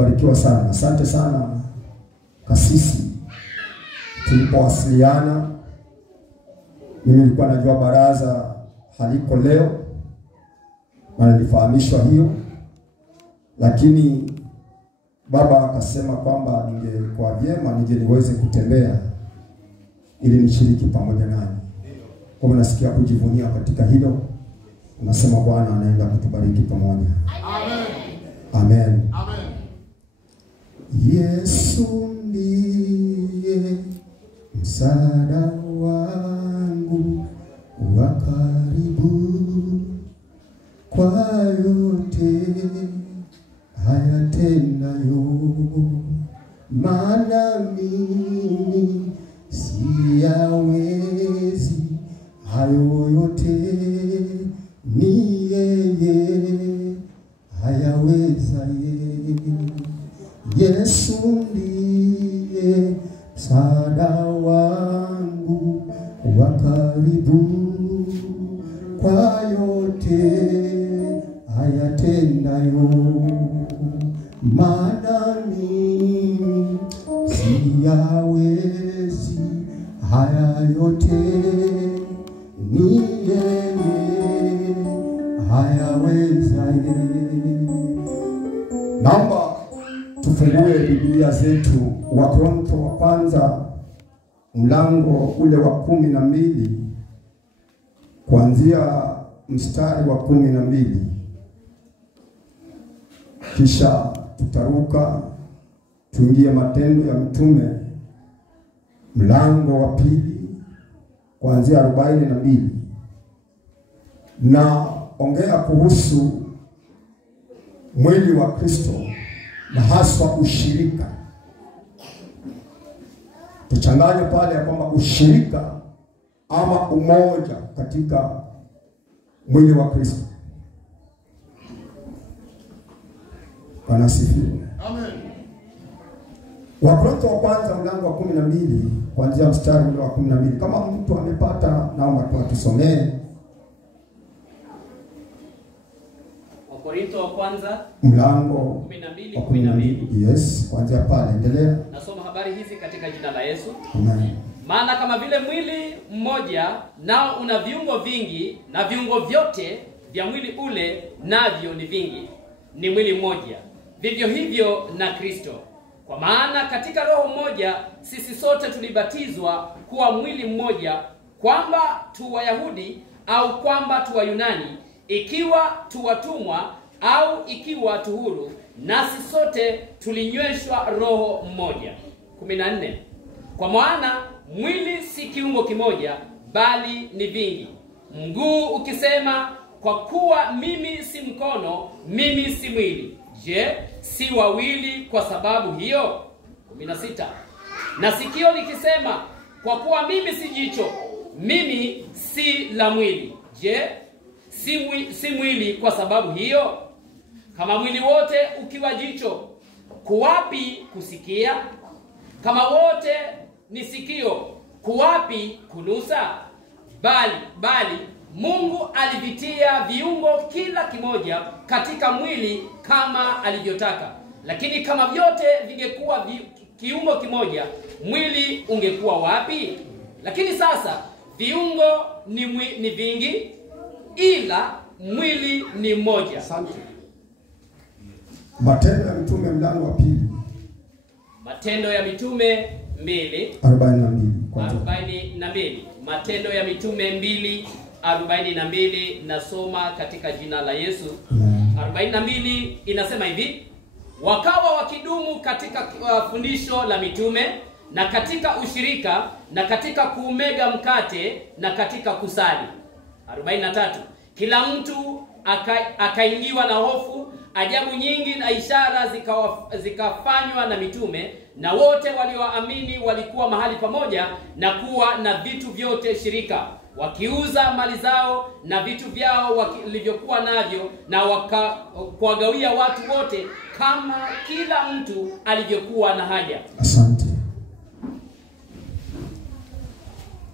Barikiwa sana. Asante sana kasisi. Tulipowasiliana, mimi nilikuwa najua baraza haliko leo, na nilifahamishwa hiyo, lakini baba akasema kwamba ningekuwa vyema nije niweze kutembea ili nishiriki pamoja nanyi. Kwa hiyo nasikia kujivunia katika hilo. Unasema Bwana anaenda kutubariki pamoja. Amen. Amen. Amen. Yesu ndiye msaada wangu wa karibu, kwa yote haya tenayo, maana mimi siyawezi hayo yote, ni yeye hayaweza yeye. Yesu ndiye msaada wangu wa karibu, kwa yote haya tenayo, maana mimi siyawezi haya yote, ni yeye hayaweza yeye. Naomba tufungue Biblia zetu Wakorintho wa kwanza mlango ule wa 12 kuanzia mstari wa 12, kisha tutaruka tuingie Matendo ya Mitume mlango wa 2 kuanzia 42, na ongea kuhusu mwili wa Kristo na haswa ushirika. Tuchanganye pale ya kwamba ushirika ama umoja katika mwili wa Kristo. Bwana asifiwe. Amen. Wakorintho wa kwanza mlango wa 12 kuanzia mstari ule wa 12. Kama mtu amepata, naomba tusomee. Wakorintho wa kwanza mlango 12. Yes, kuanzia pale endelea. Nasoma habari hizi katika jina la Yesu. Amen. Maana kama vile mwili mmoja nao una viungo vingi, na viungo vyote vya mwili ule navyo ni vingi, ni mwili mmoja, vivyo hivyo na Kristo. Kwa maana katika roho mmoja sisi sote tulibatizwa kuwa mwili mmoja, kwamba tu Wayahudi au kwamba tu Wayunani, ikiwa tu watumwa au ikiwa tu huru, nasi sote tulinyweshwa roho mmoja. 14. Kwa maana mwili si kiungo kimoja, bali ni vingi. Mguu ukisema, kwa kuwa mimi si mkono, mimi si mwili, je, si wawili kwa sababu hiyo? 16. Na sikio likisema, kwa kuwa mimi si jicho, mimi si la mwili, je, si mwili kwa sababu hiyo? Kama mwili wote ukiwa jicho, kuwapi kusikia? Kama wote ni sikio, kuwapi kunusa? Bali Mungu alivitia viungo kila kimoja katika mwili kama alivyotaka. Lakini kama vyote vingekuwa kiungo kimoja, mwili ungekuwa wapi? Lakini sasa viungo ni vingi, ila mwili ni mmoja. Asante. Matendo ya Mitume mlango wa 2. Matendo ya Mitume 42. Matendo ya Mitume 2:42. Nasoma katika jina la Yesu. 42 inasema hivi: wakawa wakidumu katika fundisho la mitume, na katika ushirika, na katika kuumega mkate, na katika kusali. 43. Kila mtu akaingiwa na hofu, ajabu nyingi na ishara zikafanywa na mitume, na wote walioamini walikuwa mahali pamoja, na kuwa na vitu vyote shirika, wakiuza mali zao na vitu vyao walivyokuwa navyo, na kuwagawia watu wote kama kila mtu alivyokuwa na haja. Asante.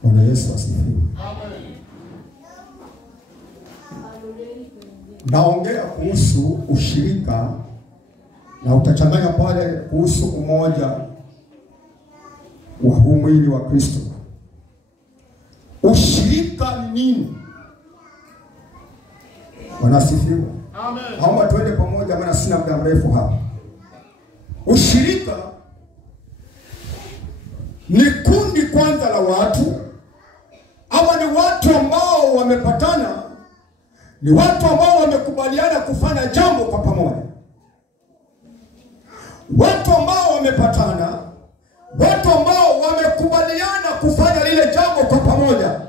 Bwana Yesu asifiwe. Amen. Naongea kuhusu ushirika na utachanganya pale kuhusu umoja wa huu mwili wa Kristo. Ushirika ni nini? Wanasifiwa. Amen. Naomba tuende pamoja maana sina muda mrefu hapa. Ushirika ni kundi kwanza la watu, ama ni watu ambao wamepatana, ni watu ambao wamekubaliana kufanya jambo kwa pamoja. Watu ambao wamepatana, watu ambao wamekubaliana kufanya lile jambo kwa pamoja,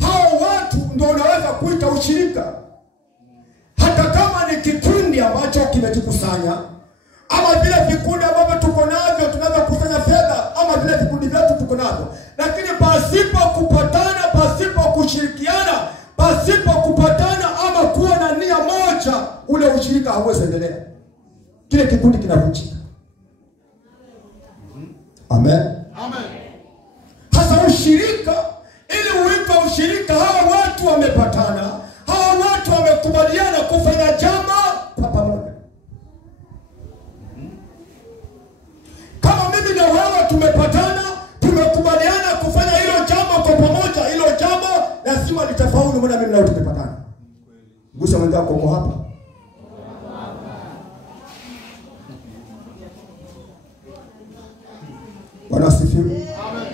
hao watu ndio unaweza kuita ushirika. Hata kama ni kikundi ambacho kimejikusanya, ama vile vikundi ambavyo tuko navyo tunaweza kusanya fedha, ama vile vikundi vyetu tuko navyo, lakini pasipo kupatana, pasipo kushirikiana, pasipo kupatana ama kuwa na nia moja, ule ushirika hauwezi endelea. Kile kikundi kinavunjika. Amen. Amen. Hasa ushirika, ili uitwe ushirika, hawa watu wamepatana, hawa watu wamekubaliana kufanya jambo kwa pamoja. Kama mimi na wewe tumepatana, tumekubaliana kufanya hilo jambo kwa pamoja, hilo jambo lazima litafaulu, maana mimi na wewe tumepatana. Gusa mwenzako uko hapa. Bwana asifiwe. Amen.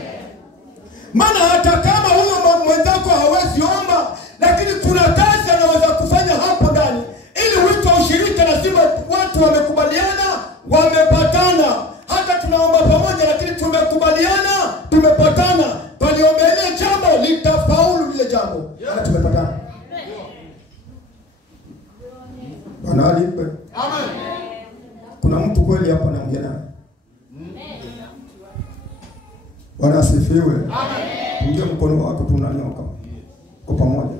Maana hata kama huyo mwenzako hawezi omba, lakini kuna kazi anaweza kufanya hapo ndani. Ili wito ushirika lazima watu wamekubaliana, wamepatana. Hata tunaomba pamoja lakini tumekubaliana, tumepatana. Paliombele jambo litafaulu lile jambo. Hata tumepatana. Bwana alipe. Amen. Kuna mtu kweli hapa anaongea naye. Bwana asifiwe. Amen. Ndio mkono wako tunanyoka kwa pamoja.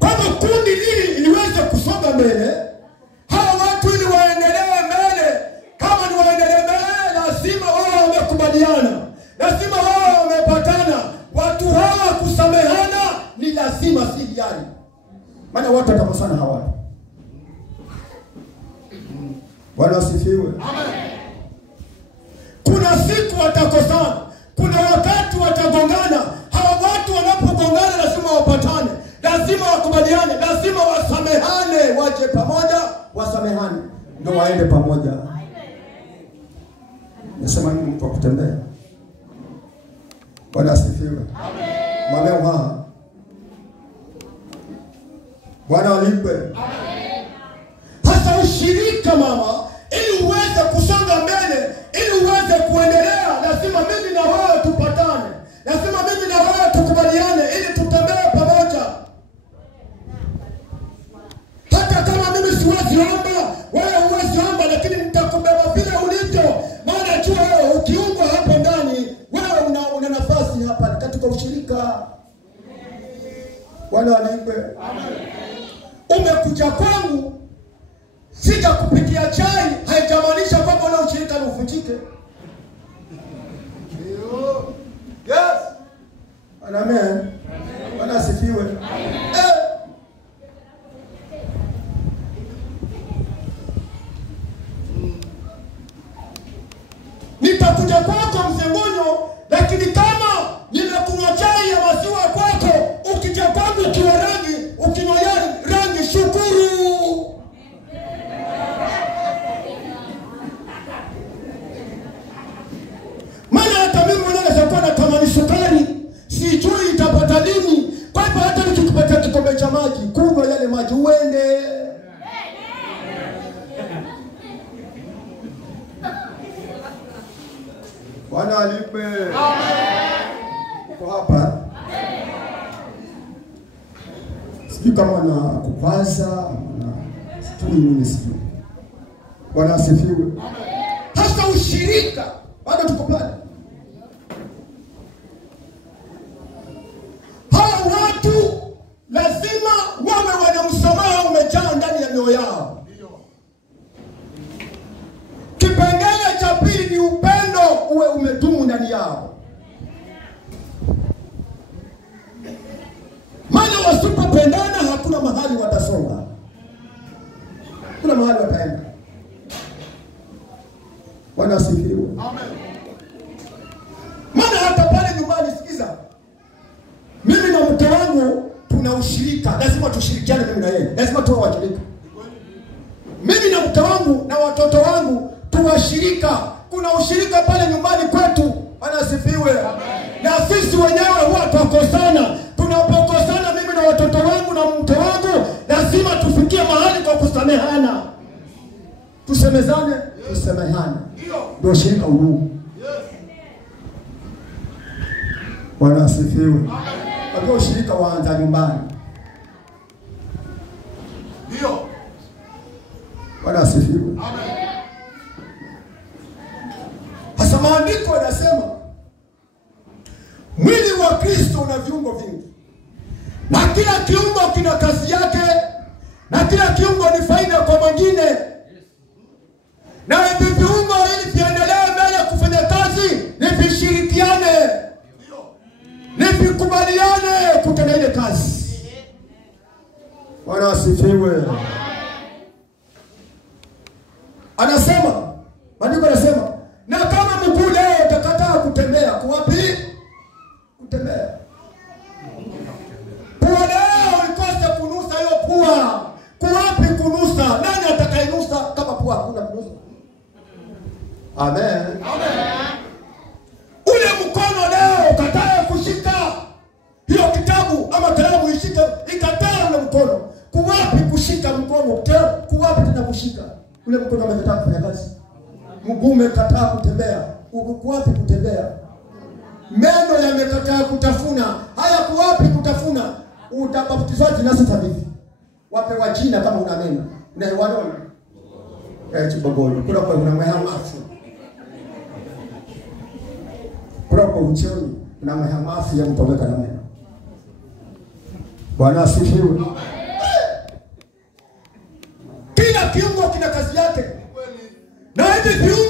Kama kundi hili liweze kusonga mbele, hawa watu ili waendelee mbele, kama ni waendelee mbele, lazima wao wamekubaliana, lazima wao wamepatana. Watu hawa kusamehana ni lazima, si hiari. Maana watu watakosana hawa. Bwana asifiwe. Amen. Kuna siku watakosana, kuna wakati watagongana. Hawa watu wanapogongana lazima wapatane, lazima wakubaliane, lazima wasamehane, waje pamoja, wasamehane ndio waende pamoja. Nasema ni mtu akutembea. Bwana asifiwe. Amen. Mwamewa. Bwana alipe. Amen. Hasa ushirika mama, ili uweze kusonga mbele, ili uweze kuendelea, lazima mimi na wewe tupatane. Lazima mimi na wewe tukubaliane ili tutembee pamoja. Hata kama mimi siwezi omba, wewe huwezi omba, lakini nitakubeba vile ulivyo. Maana jua wewe ukiungwa hapo ndani, wewe una nafasi hapa katika ushirika. Bwana alipe. Amen. Umekuja kwangu, sija kupikia chai, haijamaanisha kwamba ule ushirika uvunjike. Yes. Amen. Bwana asifiwe. Nitakuja kwako Mzengonyo, lakini kama nimekunywa chai ya maziwa kwako, ukija kwangu ukiwa rangi, ukinywa rangi, shukuru. Maana hata mimi mwenyewe nitakuwa natamani sukari, sijui itapata lini. Kwa hivyo hata nikikupatia kikombe cha maji, kunywa yale maji uende. Bwana alipe. Amen. Uko hapa? Sijui kama na kupaza na sijui nini sijui. Bwana asifiwe. Amen. Hasa ushirika, bado tuko pale. Hawa watu lazima wawe wana msamaha umejaa ndani ya mioyo yao. Kipengele cha pili ni upendo uwe umedumu ndani yao. Maana wasipopendana hakuna mahali watasonga. Kuna mahali wataenda. Bwana asifiwe. Amen. Maana hata pale nyumbani, sikiza, mimi na mke wangu tuna ushirika, lazima tushirikiane. Mimi na yeye lazima tuwe washirika. Mimi na mke wangu na watoto wangu tuwashirika. Kuna ushirika pale nyumbani kwetu. Bwana asifiwe. Na sisi wenyewe huwa tukosana. Tunapokosana, mimi na watoto wangu na mke wangu, lazima tufikie mahali kwa kusamehana. Tusemezane, tusemehane. Ndio ushirika huu. Bwana asifiwe. Ndio ushirika waanza nyumbani. Ndio. Bwana asifiwe. Amen. Hasa maandiko yanasema mwili wa Kristo una viungo vingi, na kila kiungo kina kazi yake, na kila kiungo ni faida kwa mwingine. Na hivi viungo ili viendelee mbele kufanya kazi, ni vishirikiane, ni vikubaliane kutenda ile kazi. Bwana asifiwe. Anasema, maandiko yanasema, na kama mguu leo utakataa kutembea, kuwapi? Kutembea. Pua leo ikose kunusa hiyo pua, kuwapi kunusa? Nani atakayenusa kama pua hakuna kunusa? Amen. Amen. Ule mkono leo ukatae kushika hiyo kitabu ama kalamu, ishike, ikataa ule mkono, kuwapi kushika mkono? Kuwapi tena kushika? Ule mkono umekataa kufanya kazi. Mguu umekataa kutembea, kuwapi kutembea? Meno yamekataa kutafuna, haya kuwapi kutafuna? Utabatizwaje na sasa hivi? Wape wa jina kama una meno. Unaiwaona? Chibogoni. Kuna kwa una mahamafu. Kuna kwa uchoni na mahamafu ya mtomeka na meno. Bwana asifiwe. Kila kiungo kina kazi yake. Na hivi viungo